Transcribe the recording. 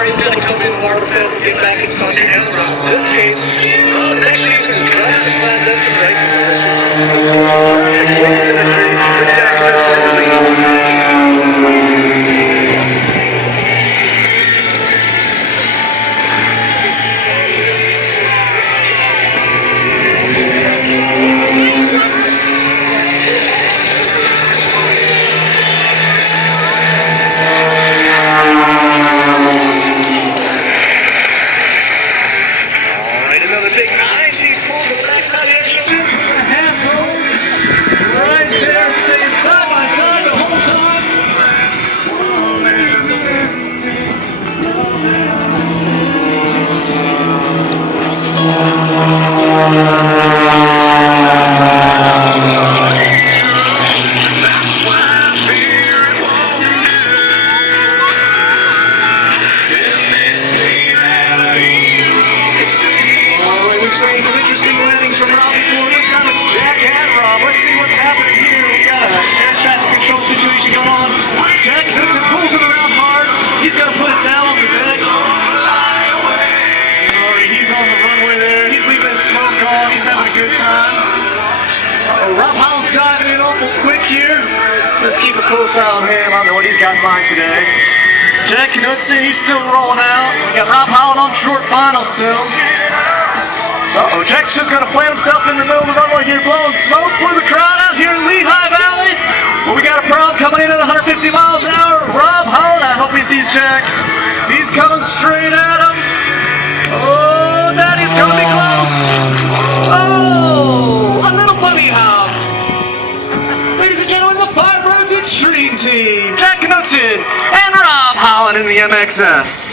car. He's got to come in, water test, get back in touch. In this case, Rob is actually using his driver's flat left and right position. Perfect wing symmetry for Jack Knudsen to lead. Let's keep a close eye on him. I don't know what he's got in mind today. Jack Knudsen, he's still rolling out. We got Rob Holland on short final still. Uh-oh, Jack's just going to plant himself in the middle of the runway here, blowing smoke for the crowd out here in Lehigh Valley. Well, we got a prom coming in at 150 miles an hour. Rob Holland, I hope he sees Jack. He's coming straight at him. Oh, Daddy's going to be close. Oh, a little bunny hop. Ladies and gentlemen, the Five Roads Extreme Team, Jack Knudsen and Rob Holland in the MXS.